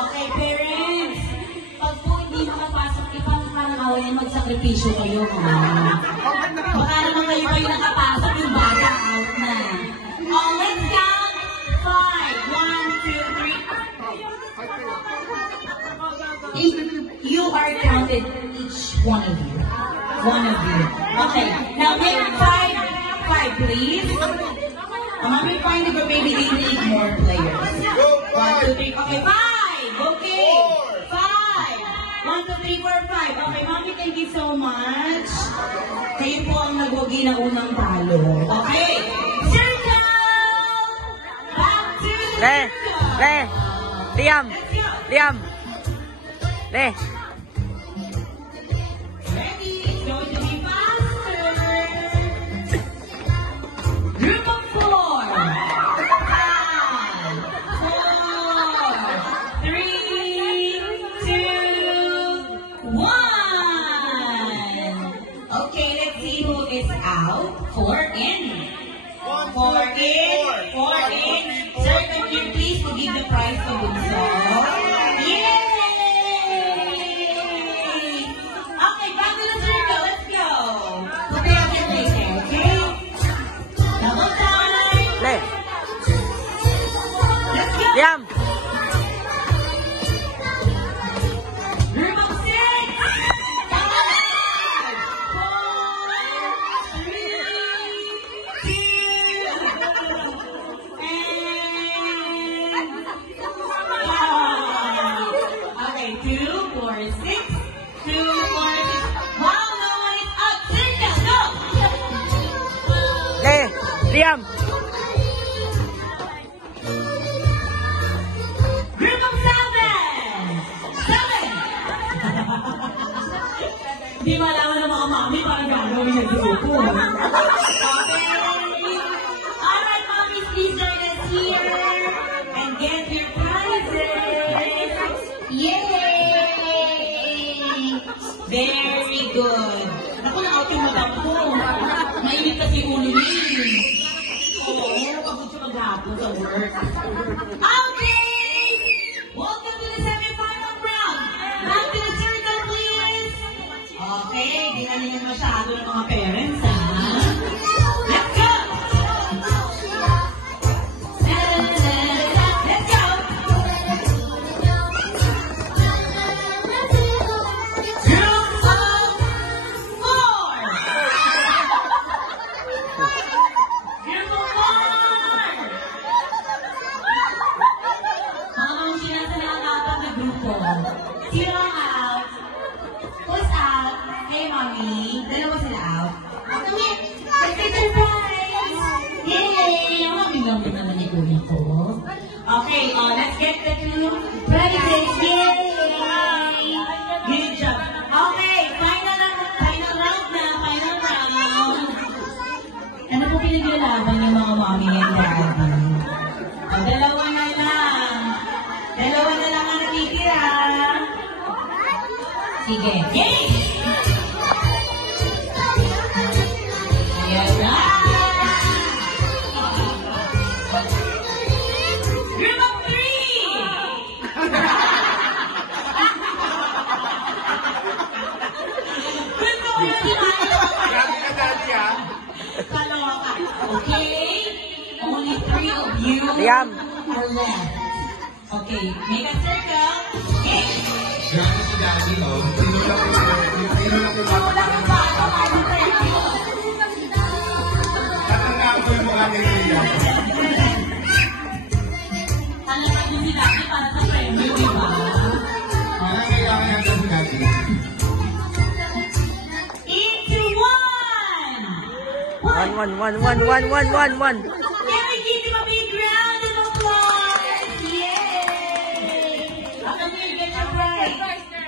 Okay, parents. Pag po hindi makapasok, ipangkanangawan magsakripisyo kayo. Baka naman kayo pa yung nakapasok, yung bata out na. Oh, let's count 5. 1, 2, 3. You are counted, each one of you. One of you. Okay, now make 5, please. Mommy find it, but maybe they need more players. 1, 2, 3. Okay, 5. Okay. 5. 1, 2, 3, 4, 5. Okay, Mommy, thank you so much. Kayo po ang nagwagi na unang talo. Okay. Circle! Back to the circle. Liam. Ready? It's going to be faster. Group of 4. 5, 4, 3, 2, 1. Okay, let's see who is out. 4 in. 4 in. 4 in. Sir, can you please give the prize to Bunso? Yay! Okay, back to the circle. Let's go. Put it on your place there, okay? Double time. Let's go. Liam. Group of 6. 5, 4, 3, 2, and 5. Okay, 2, 4, 6. 2, 4, 6. Wow, no one is out. Circle, go. Liam. Group of 7. 7. Di malaman ng mga mami parang gagawin yung grupo. Okay. Alright, mommies, please join us here and get your prizes. Yay! Very good. Ako na-out yung madam ko. Mainit kasi ulo niya. Oo, pagod siya maghapon sa work. Okay! Welcome to the semi-final round. Back to the circle, please. Okay, di na nila masyado ng mga parents, ha? Let's go! Let's go! Group of 4. Group of 4. Mga sila sa nakakapag na grupo. Sino ang out? Who's out? Hey, mommy. Dalawa sila out. Come here. Let's get your prize. Yay! Mami lang din naman yung kuya ko. Okay, let's get the 2 prizes. Yay! Good job. Okay, final round na. Final round. Ano po pinaglalaban yung mga mommy and daddy? Dalawa na lang. Dalawa na lang ang natitira. Sige. Yay! Ayan na. Group of 3. Gusto ko yung Kaloka. Okay? Only 3 of you Liam. are left. Okay, make a circle. Okay. Grabe si Daddy, oh. Sino lang yung tatandaan ko yung mukha ni Liam. Talaga yung sinabi para sa premyo, di ba? Parang kailangan yan sa Daddy. Into 1! 1.